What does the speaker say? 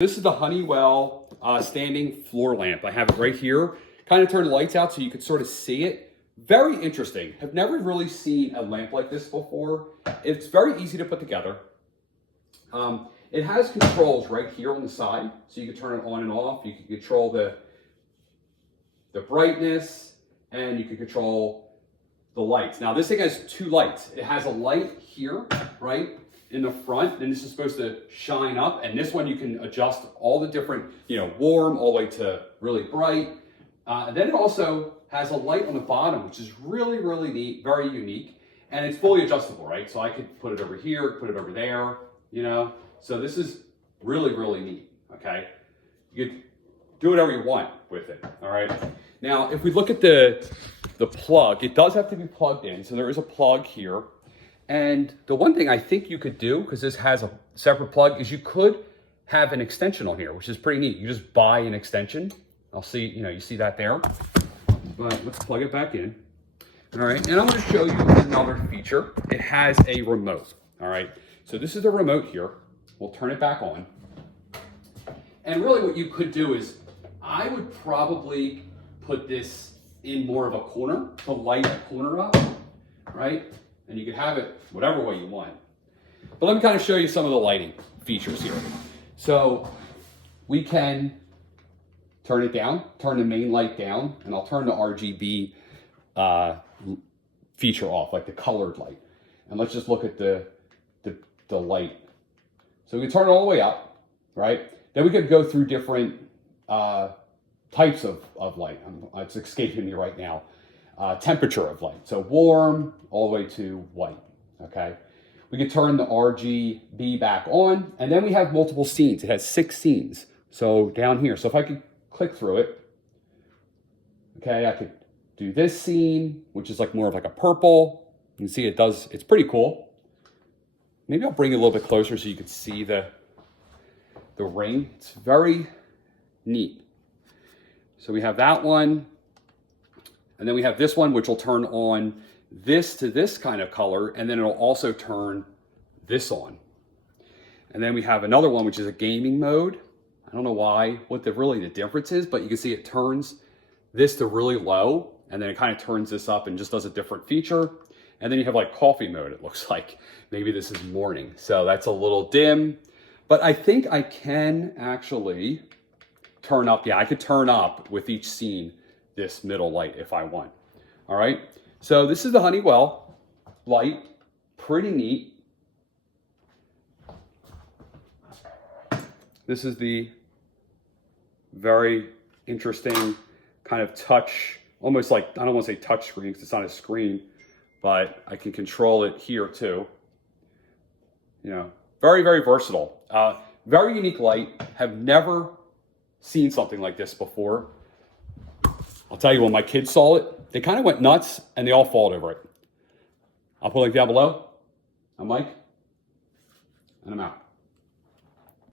This is the Honeywell standing floor lamp. I have it right here. Kind of turn the lights out so you can sort of see it. Very interesting. Have never really seen a lamp like this before. It's very easy to put together. It has controls right here on the side, so you can turn it on and off. You can control the brightness, and you can control the lights. Now this thing has two lights. It has a light here, right, in the front, and this is supposed to shine up, and this one you can adjust all the different, warm all the way to really bright. And then it also has a light on the bottom, which is really, really neat, very unique, and it's fully adjustable, right? So I could put it over here, put it over there, So this is really, really neat, okay? You could do whatever you want with it, all right? Now, if we look at the plug, it does have to be plugged in, so there is a plug here. And the one thing I think you could do, because this has a separate plug, is you could have an extension on here, which is pretty neat. You just buy an extension. I'll see, you see that there. But let's plug it back in. All right, and I'm gonna show you another feature. It has a remote, all right? So this is the remote here. We'll turn it back on. And really what you could do is, I would probably put this in more of a corner to light a corner up, right? And you can have it whatever way you want. But let me kind of show you some of the lighting features here. So we can turn it down, turn the main light down, and I'll turn the RGB feature off, like the colored light. And let's just look at the light. So we can turn it all the way up, right? Then we could go through different types of light. It's escaping me right now. Temperature of light. So warm all the way to white, okay? We can turn the RGB back on, and then we have multiple scenes. It has 6 scenes. So down here, so if I could click through it, okay, I could do this scene, which is like more of like a purple. You can see it's pretty cool. Maybe I'll bring it a little bit closer so you can see the ring. It's very neat. So we have that one. And then we have this one, which will turn on this to this kind of color, and then it'll also turn this on. And then we have another one, which is a gaming mode. I don't know what the difference is, but you can see it turns this to really low, and then it kind of turns this up and just does a different feature. And then you have like coffee mode, it looks like. Maybe this is morning, so that's a little dim. But I think I can actually turn up, I could turn up with each scene this middle light if I want. All right, so this is the Honeywell light, pretty neat. This is the very interesting kind of touch, almost like, I don't want to say touch screen because it's not a screen, but I can control it here too. Very, very versatile. Very unique light. Have never seen something like this before. I'll tell you, when my kids saw it, they kind of went nuts and they all fought over it. I'll put a link down below. I'm Mike, and I'm out.